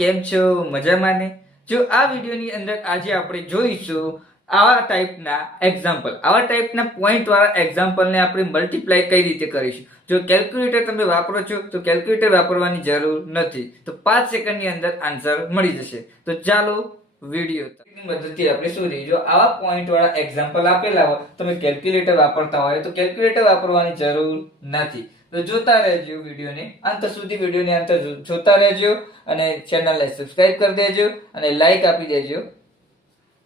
કેમ છો? મજામાં ને? જો આ વિડિયોની અંદર આજે આપણે જોઈશું આવા ટાઈપના એક્ઝામ્પલ, આવા ટાઈપના પોઈન્ટ વાળા એક્ઝામ્પલને આપણે મલ્ટીપ્લાય કઈ રીતે કરીશું. જો કેલ્ક્યુલેટર તમે વાપરો છો તો કેલ્ક્યુલેટર વાપરવાની જરૂર નથી, તો 5 સેકન્ડની અંદર આન્સર મળી જશે. તો ચાલો વિડિયો મદદથી આપણે શોધીએ. જો આવા પોઈન્ટ વાળા એક્ઝામ્પલ આપેલા હોય, તમે કેલ્ક્યુલેટર વાપરતા હોય તો કેલ્ક્યુલેટર વાપરવાની જરૂર નથી. તો જોતા રહેજો વિડિયોને અંત સુધી, વિડિયોને અંત જોતા રહેજો અને ચેનલને સબસ્ક્રાઇબ કરી દેજો અને લાઈક આપી દેજો.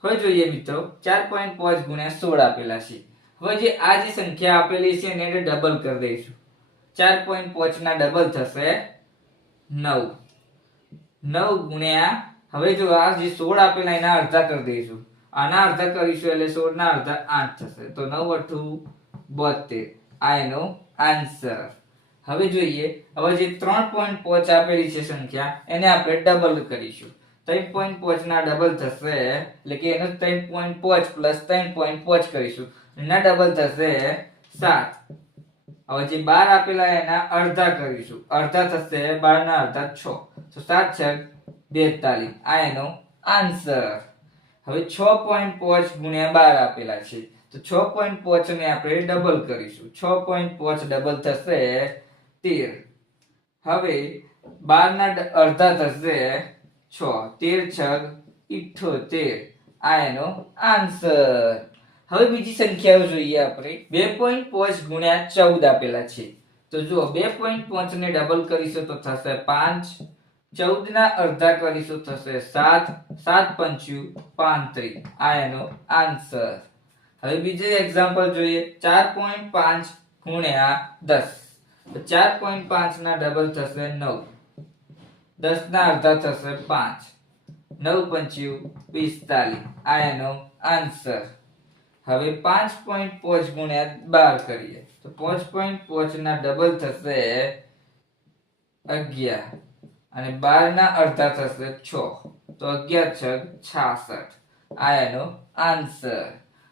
હવે જોઈએ મિત્રો, 4.5 ગુણ્યા 16 આપેલા છે. હવે જે આ જે સંખ્યા આપેલી છે એને ડબલ કરી દઈશું. 4.5 ના ડબલ થશે 9. 9 ગુણ્યા, હવે જો આ જે 16 આપેલા એના અડધા કરી દઈશું. આના અડધા કરીશું એટલે 16 ના અડધા 8 થશે. તો 9 × 8 = 72. આ એનો આન્સર. હવે જોઈએ, હવે જે 3.5 આપેલી છે સંખ્યા એને આપણે ડબલ કરીશું. 3.5 ના ડબલ થશે એટલે કે એનો 3.5 પ્લસ 3.5 કરીશું, એના ડબલ થશે 7. હવે જે 12 આપેલા એના અડધા કરીશું, અડધા થશે 12 ના અડધા 6. તો 7 × 42. આ એનો આન્સર. હવે 6.5 ગુણ્યા 12 આપેલા છે તો 6.5 ને આપણે ડબલ કરીશું. 6.5 ડબલ થશે 13. હવે 12 ના અડધા થશે 6. 13 × 78. આ એનો આન્સર. હવે બીજી સંખ્યાઓ જોઈએ આપણે. 2.5 ગુણ્યા 14 આપેલા છે તો જો 2.5 ને ડબલ કરીશું તો થશે 5. 14 ના અડધા કરીશું થશે 7. 7 × 35. આ એનો આન્સર. હવે બીજું એક્ઝામ્પલ જોઈએ. 4.5 ગુણ્યા 10 તો 4.5 ના ડબલ થશે 9. 10 ના અડધા થશે 5. 9 × 45. આ એનો આન્સર. હવે 5.5 ગુણ્યા 12 કરીએ તો 5.5 ના ડબલ થશે 11 અને 12 ના અડધા થશે 6. તો 11 × 66. આ એનો આન્સર.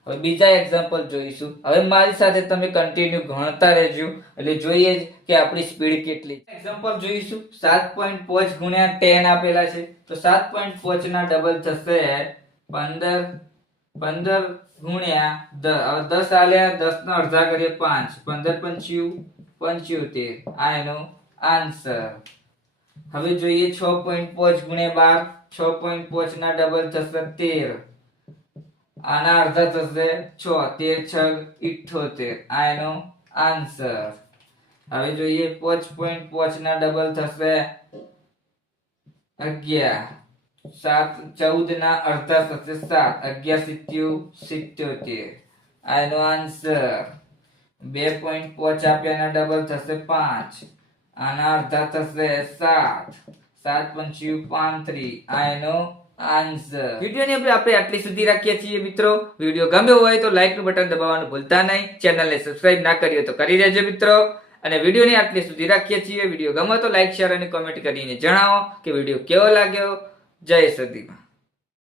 હવે બીજા એક્ઝામ્પલ જોઈશું. હવે મારી સાથે તમે કન્ટિન્યુ ગણતા રહેજો એટલે જોઈએ કે આપણી સ્પીડ કેટલી. એક્ઝામ્પલ જોઈશું. 7.5 ગુણ્યા 10 આપેલા છે તો 7.5 ના ડબલ થશે 15. 15 ગુણ્યા 10. 10 આલ્યા, 10 ના અડધા કરીએ 5. 15 × 5 = 75. આ એનો આન્સર. હવે જોઈએ 6.5 ગુણ્યા 12. 6.5 ના ડબલ થશે 13. આના અડધા થશે 6. 13 × 78. આ એનો આન્સર. હવે જોઈએ 5.5 ના ડબલ થશે 11. 14 ના અડધા થશે 7. 11 × 77. આ એનો આન્સર. 2.5 આપ્યાના ડબલ થશે 5. આના અડધા થશે 7. 7 × 35. આ એનો આન્સર. વિડિયોની આપણે આટલી સુધી રાખીએ છીએ મિત્રો. વિડિયો ગમ્યો હોય તો લાઈક નું બટન દબાવવાનું ભૂલતા નહીં. ચેનલને સબસ્ક્રાઇબ ના કરી હોય તો કરી દેજો મિત્રો. અને વિડિયોની આટલી સુધી રાખીએ છીએ. વિડિયો ગમે તો લાઈક, શેર અને કોમેન્ટ કરીને જણાવો કે વિડિયો કેવો લાગ્યો. જય સદીમાં.